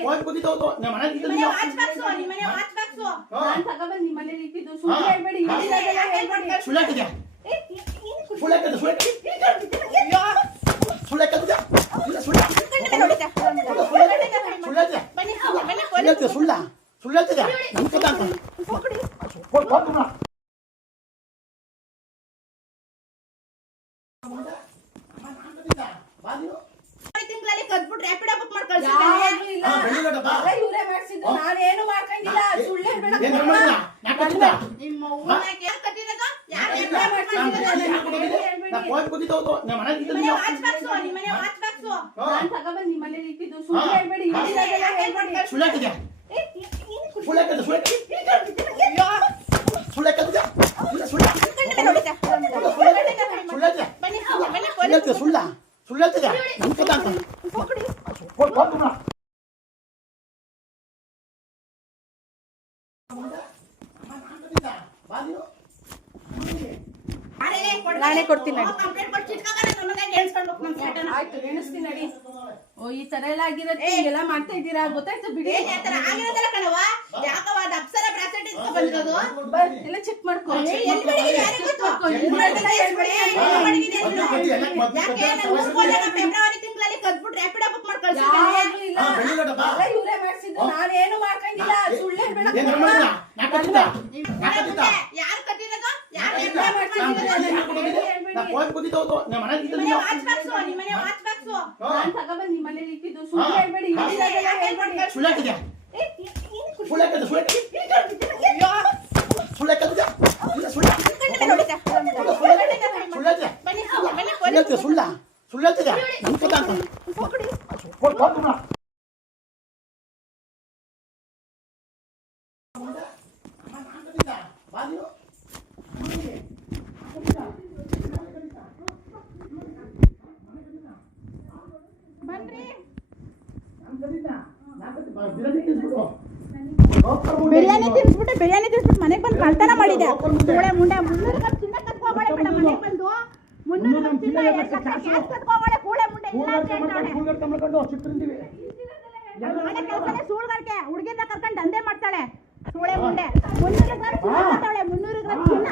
phone ಬಂದಿದ್ದು ನಮ್ಮ ಮನೆ ಮನೆ ವಾಚ್ ಬಾಕ್ಸ್ ನಿಮ್ಮ ಮನೆ ವಾಚ್ ಬಾಕ್ಸ್ ನಾನು ತಗೊಂಡು ನಿಮ್ಮ ಮನೆಯಲ್ಲಿ ಇಟ್ಟಿದ್ದು ಸುಳ್ಳು ಹೇಳ್ಬೇಡಿ ಸುಳ್ಳು ಹಾಕಿದ್ಯಾ ಸುಳ್ಳು ಹಾಕಿದ್ಯಾ ಸುಳ್ಳು ಹಾಕಿದ್ಯಾ ಸುಳ್ಳು ಹಾಕಿದ್ಯಾ ಸುಳ್ಳ ಸುಳ್ಳು ಹೇಳ್ತಿದ್ಯಾ ನನ್ ಕಥೆ ಅಂತ ತಿಂಗಳಲ್ಲಿ ಕದ್ಬಿಟ್ಟು ರ್ಯಾಪಿಡ್ ಬುಕ್ ಮಾಡಿ ಕಳ್ಸಿದ್ದೀನಿ ಇವರೇ ಮಾಡಿಸಿದ್ದು ನಾನು ಏನು ಮಾಡ್ಕೊಂಡಿಲ್ಲ ಸುಳ್ಳು ಹೇಳ್ಬೇಡ ನಿಮ್ಮ ಊರಕ್ಕೆ ಯಾರು ಕಟ್ಟಿರೋದು ಯಾರು ಫೋನ್ ಬಂದಿದ್ದು ನಮ್ಮ ಮನೆ ವಾಚ್ ಬಾಕ್ಸ್ ನಿಮ್ಮ ಮನೆ ವಾಚ್ ಬಾಕ್ಸ್ ನಾನು ತಗೊಂಡು ನಿಮ್ಮ ಮನೆಯಲ್ಲಿ ಇಟ್ಟಿದ್ದು ಸುಳ್ಳು ಹೇಳ್ಬೇಡಿ ಸುಳ್ಳು ಹಾಕಿದ್ಯಾ ಸುಳ್ಳು ಹಾಕಿದ್ಯಾ ಸುಳ್ಳು ಹಾಕಿದ್ಯಾ ಸುಳ್ಳ ಸುಳ್ಳು ಹೇಳ್ತಿದ್ಯಾ ನನ್ ಕಥೆ ಅಂತ ನಾನೇ ಕೊಡ್ತೀನಿ ಕಂಪ್ಲೇಂಟ್ ಆಯ್ತು ನೆನೆಸ್ತೀನಿ ನಡಿ ಓ ಈ ತರ ಎಲ್ಲ ಆಗಿರೋದು ಹಿಂಗೆಲ್ಲ ಮಾಡ್ತಾ ಇದ್ದೀರಾ ಗೊತ್ತಾಯ್ತು ಬಿಡಿ ಆಗಿರೋದಲ್ಲ ಕಣವ ಯಾಕವ ಅದು ಅಪ್ಸರ ಬ್ರಾಸ್ಲೆಟ್ ಇಟ್ಕೊ ಬಂದಿರೋದು ಎಲ್ಲ ಚೆಕ್ ಮಾಡ್ಕೊ ಎಲ್ಲಿ ಮಡಗಿದೆ ಯಾರಿಗೆ ಗೊತ್ತು ಎಲ್ಲಿ ಮಡಗಿದೆ ಹೇಳ್ಬೇಡಿ ಎಲ್ಲಿ ಮಡಗಿದೆ ಯಾಕೆ ನಾನು ಊರಿಗೆ ಹೋದಾಗ ಫೆಬ್ರವರಿ ತಿಂಗಳಲ್ಲಿ ಕದ್ಬಿಟ್ಟು ರ್ಯಾಪಿಡ್ ಬುಕ್ ಮಾಡಿ ಕಳ್ಸಿದ್ದೀನಿ ಇವರೇ ಮಾಡಿಸಿದ್ದು ನಾನು ಏನು ಮಾಡ್ಕೊಂಡಿಲ್ಲ ಸುಳ್ಳು ಹೇಳ್ಬೇಡ ಯಾರು ಕಟ್ಟಿರೋದು ಯಾರು ಫೋನ್ ಬಂದಿದ್ದು ನಮ್ಮ ಮನೆ ವಾಚ್ ಬಾಕ್ಸ್ ನಿಮ್ಮ ಮನೆ ವಾಚ್ ಬಾಕ್ಸ್ ನಾನು ತಗೊಂಡು ನಿಮ್ಮ ಮನೆಯಲ್ಲಿ ಇಟ್ಟಿದ್ದು ಸುಳ್ಳು ಹೇಳ್ಬೇಡಿ ಸುಳ್ಳು ಹಾಕಿದ್ಯಾ ಸುಳ್ಳು ಹಾಕಿದ್ಯಾ ಸುಳ್ಳು ಹಾಕಿದ್ಯಾ ಸುಳ್ಳ ಸುಳ್ಳು ಹೇಳ್ತಿದ್ಯಾ ನನ್ ಕಥೆ ಅಂತ ಬಿರಿಯಾನಿ ತಿನ್ಸ್ಬಿಟ್ಟು ಮನೆಗೆ ಬಂದು ಕಳ್ತನ ಮಾಡಿದೆ ಮೂಳೆ ಮುಂಡೆ 300 ಗ್ರಾಮ್ ಚಿನ್ನ ಕತ್ಕೊಂಡೆ ಬೇಡ ಮನೆಗೆ ಬಂದು 300 ಗ್ರಾಮ್ ಚಿನ್ನ ಗ್ಯಾಸ್ ಕತ್ಕೊಂಡೆ ಕೂಳೆ ಮುಂಡೆ ಇಲ್ಲ ಅಂತ ಹೇಳ್ತಾಳೆ ಮನೆ ಕೆಲಸನೇ ಸೂಳ್ಗರ್ಕೆ ಹುಡುಗಿನ ಕರ್ಕೊಂಡು ದಂಧೆ ಮಾಡ್ತಾಳೆ ಸೂಳೆ ಮುಂಡೆ 300 ಗ್ರಾಮ್ ಚಿನ್ನ ಕತ್ತಾಳೆ 300 ಗ್ರಾಮ್ ಚಿನ್ನ